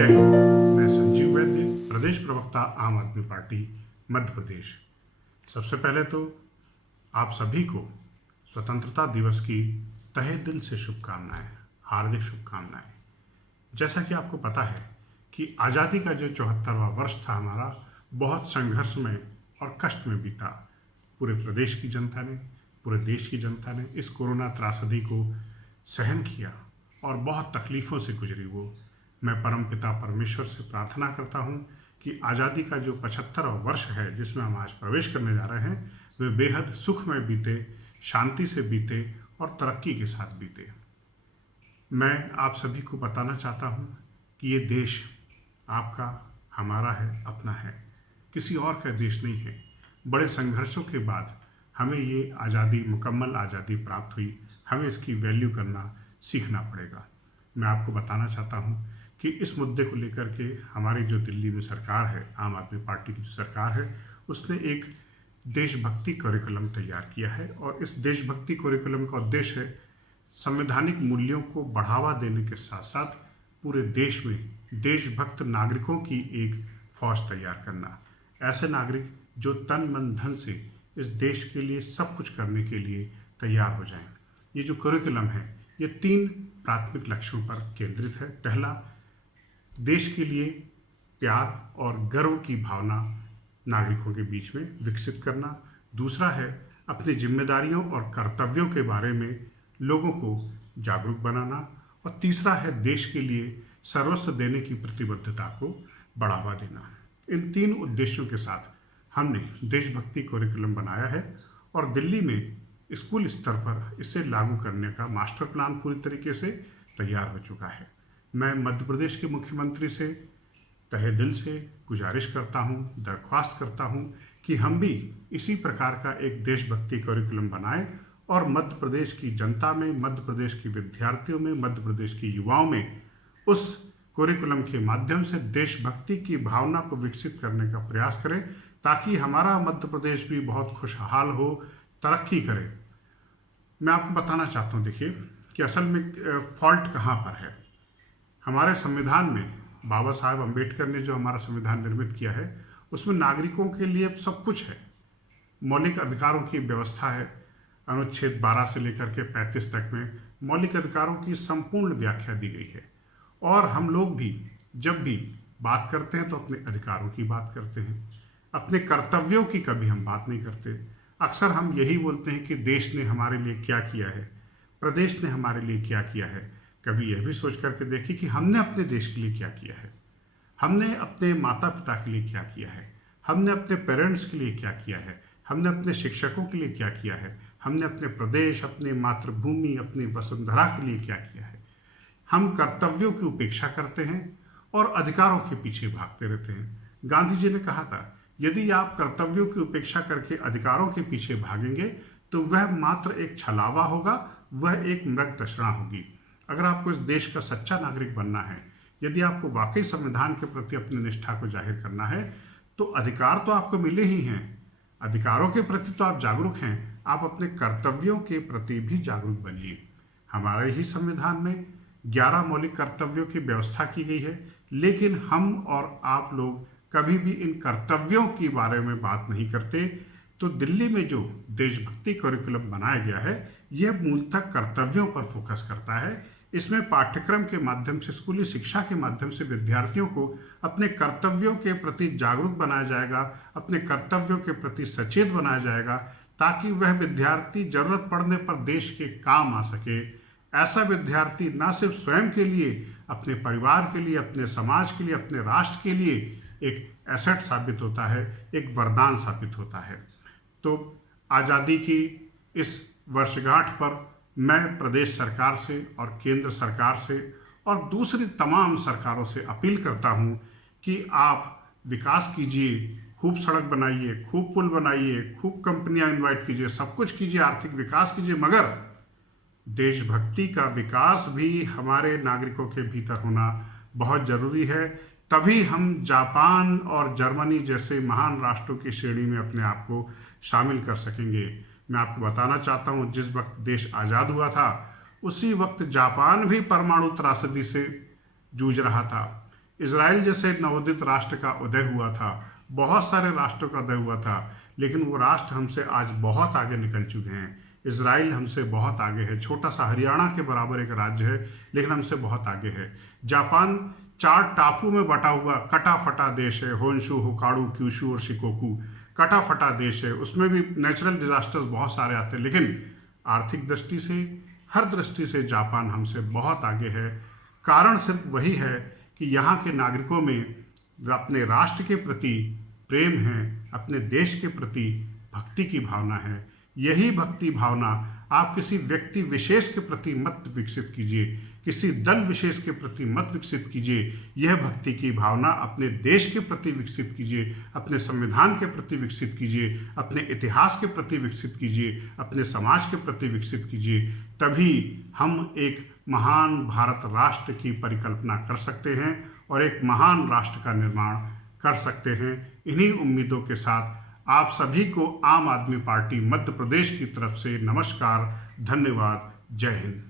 जय हिंद। मैं संजीव वैद्य, प्रदेश प्रवक्ता आम आदमी पार्टी मध्य प्रदेश। सबसे पहले तो आप सभी को स्वतंत्रता दिवस की तहे दिल से शुभकामनाएं, हार्दिक शुभकामनाएं। जैसा कि आपको पता है कि आज़ादी का जो 74वां वर्ष था हमारा, बहुत संघर्षमय और कष्ट में बीता। पूरे प्रदेश की जनता ने, पूरे देश की जनता ने इस कोरोना त्रासदी को सहन किया और बहुत तकलीफ़ों से गुजरी वो। मैं परमपिता परमेश्वर से प्रार्थना करता हूँ कि आज़ादी का जो 75वां वर्ष है जिसमें हम आज प्रवेश करने जा रहे हैं, वे बेहद सुखमय बीते, शांति से बीते और तरक्की के साथ बीते। मैं आप सभी को बताना चाहता हूँ कि ये देश आपका, हमारा है, अपना है, किसी और का देश नहीं है। बड़े संघर्षों के बाद हमें ये आज़ादी, मुकम्मल आज़ादी प्राप्त हुई। हमें इसकी वैल्यू करना सीखना पड़ेगा। मैं आपको बताना चाहता हूँ कि इस मुद्दे को लेकर के हमारी जो दिल्ली में सरकार है, आम आदमी पार्टी की जो सरकार है, उसने एक देशभक्ति करिकुलम तैयार किया है और इस देशभक्ति करिकुलम का उद्देश्य है संवैधानिक मूल्यों को बढ़ावा देने के साथ साथ पूरे देश में देशभक्त नागरिकों की एक फौज तैयार करना। ऐसे नागरिक जो तन मन धन से इस देश के लिए सब कुछ करने के लिए तैयार हो जाएं। ये जो करिकुलम है, ये 3 प्राथमिक लक्ष्यों पर केंद्रित है। पहला, देश के लिए प्यार और गर्व की भावना नागरिकों के बीच में विकसित करना। दूसरा है अपनी जिम्मेदारियों और कर्तव्यों के बारे में लोगों को जागरूक बनाना। और तीसरा है देश के लिए सर्वस्व देने की प्रतिबद्धता को बढ़ावा देना। इन 3 उद्देश्यों के साथ हमने देशभक्ति करिकुलम बनाया है और दिल्ली में स्कूल स्तर पर इसे लागू करने का मास्टर प्लान पूरी तरीके से तैयार हो चुका है। मैं मध्य प्रदेश के मुख्यमंत्री से तहे दिल से गुजारिश करता हूँ, दरख्वास्त करता हूँ कि हम भी इसी प्रकार का एक देशभक्ति करिकुलम बनाएं और मध्य प्रदेश की जनता में, मध्य प्रदेश के विद्यार्थियों में, मध्य प्रदेश के युवाओं में उस करिकुलम के माध्यम से देशभक्ति की भावना को विकसित करने का प्रयास करें, ताकि हमारा मध्य प्रदेश भी बहुत खुशहाल हो, तरक्की करे। मैं आपको बताना चाहता हूँ, देखिए कि असल में फॉल्ट कहाँ पर है। हमारे संविधान में बाबा साहब अम्बेडकर ने जो हमारा संविधान निर्मित किया है, उसमें नागरिकों के लिए सब कुछ है। मौलिक अधिकारों की व्यवस्था है। अनुच्छेद 12 से लेकर के 35 तक में मौलिक अधिकारों की संपूर्ण व्याख्या दी गई है। और हम लोग भी जब भी बात करते हैं तो अपने अधिकारों की बात करते हैं, अपने कर्तव्यों की कभी हम बात नहीं करते। अक्सर हम यही बोलते हैं कि देश ने हमारे लिए क्या किया है, प्रदेश ने हमारे लिए क्या किया है। कभी यह भी सोच करके देखिए कि हमने अपने देश के लिए क्या किया है, हमने अपने माता पिता के लिए क्या किया है, हमने अपने पेरेंट्स के लिए क्या किया है, हमने अपने शिक्षकों के लिए क्या किया है, हमने अपने प्रदेश, अपनी मातृभूमि, अपनी वसुंधरा के लिए क्या किया है। हम कर्तव्यों की उपेक्षा करते हैं और अधिकारों के पीछे भागते रहते हैं। गांधी जी ने कहा था, यदि आप कर्तव्यों की उपेक्षा करके अधिकारों के पीछे भागेंगे तो वह मात्र एक छलावा होगा, वह एक मृग तृष्णा होगी। अगर आपको इस देश का सच्चा नागरिक बनना है, यदि आपको वाकई संविधान के प्रति अपनी निष्ठा को जाहिर करना है, तो अधिकार तो आपको मिले ही हैं, अधिकारों के प्रति तो आप जागरूक हैं, आप अपने कर्तव्यों के प्रति भी जागरूक बनिए। हमारे ही संविधान में 11 मौलिक कर्तव्यों की व्यवस्था की गई है, लेकिन हम और आप लोग कभी भी इन कर्तव्यों के बारे में बात नहीं करते। तो दिल्ली में जो देशभक्ति करिकुलम बनाया गया है, यह मूलतः कर्तव्यों पर फोकस करता है। इसमें पाठ्यक्रम के माध्यम से, स्कूली शिक्षा के माध्यम से विद्यार्थियों को अपने कर्तव्यों के प्रति जागरूक बनाया जाएगा, अपने कर्तव्यों के प्रति सचेत बनाया जाएगा, ताकि वह विद्यार्थी जरूरत पड़ने पर देश के काम आ सके। ऐसा विद्यार्थी न सिर्फ स्वयं के लिए, अपने परिवार के लिए, अपने समाज के लिए, अपने राष्ट्र के लिए एक एसेट साबित होता है, एक वरदान साबित होता है। तो आज़ादी की इस वर्षगांठ पर मैं प्रदेश सरकार से और केंद्र सरकार से और दूसरी तमाम सरकारों से अपील करता हूं कि आप विकास कीजिए, खूब सड़क बनाइए, खूब पुल बनाइए, खूब कंपनियां इनवाइट कीजिए, सब कुछ कीजिए, आर्थिक विकास कीजिए, मगर देशभक्ति का विकास भी हमारे नागरिकों के भीतर होना बहुत ज़रूरी है। तभी हम जापान और जर्मनी जैसे महान राष्ट्रों की श्रेणी में अपने आप को शामिल कर सकेंगे। मैं आपको बताना चाहता हूँ, जिस वक्त देश आज़ाद हुआ था, उसी वक्त जापान भी परमाणु त्रासदी से जूझ रहा था। इजराइल जैसे नवोदित राष्ट्र का उदय हुआ था, बहुत सारे राष्ट्रों का उदय हुआ था, लेकिन वो राष्ट्र हमसे आज बहुत आगे निकल चुके हैं। इजराइल हमसे बहुत आगे है, छोटा सा हरियाणा के बराबर एक राज्य है, लेकिन हमसे बहुत आगे है। जापान 4 टापू में बटा हुआ कटा फटा देश है, होन्शु, होकाडू, क्यूशु और शिकोकू, कटा फटा देश है। उसमें भी नेचुरल डिजास्टर्स बहुत सारे आते हैं, लेकिन आर्थिक दृष्टि से, हर दृष्टि से जापान हमसे बहुत आगे है। कारण सिर्फ वही है कि यहाँ के नागरिकों में अपने राष्ट्र के प्रति प्रेम है, अपने देश के प्रति भक्ति की भावना है। यही भक्ति भावना आप किसी व्यक्ति विशेष के प्रति मत विकसित कीजिए, किसी दल विशेष के प्रति मत विकसित कीजिए। यह भक्ति की भावना अपने देश के प्रति विकसित कीजिए, अपने संविधान के प्रति विकसित कीजिए, अपने इतिहास के प्रति विकसित कीजिए, अपने समाज के प्रति विकसित कीजिए। तभी हम एक महान भारत राष्ट्र की परिकल्पना कर सकते हैं और एक महान राष्ट्र का निर्माण कर सकते हैं। इन्हीं उम्मीदों के साथ आप सभी को आम आदमी पार्टी मध्य प्रदेश की तरफ से नमस्कार, धन्यवाद, जय हिंद।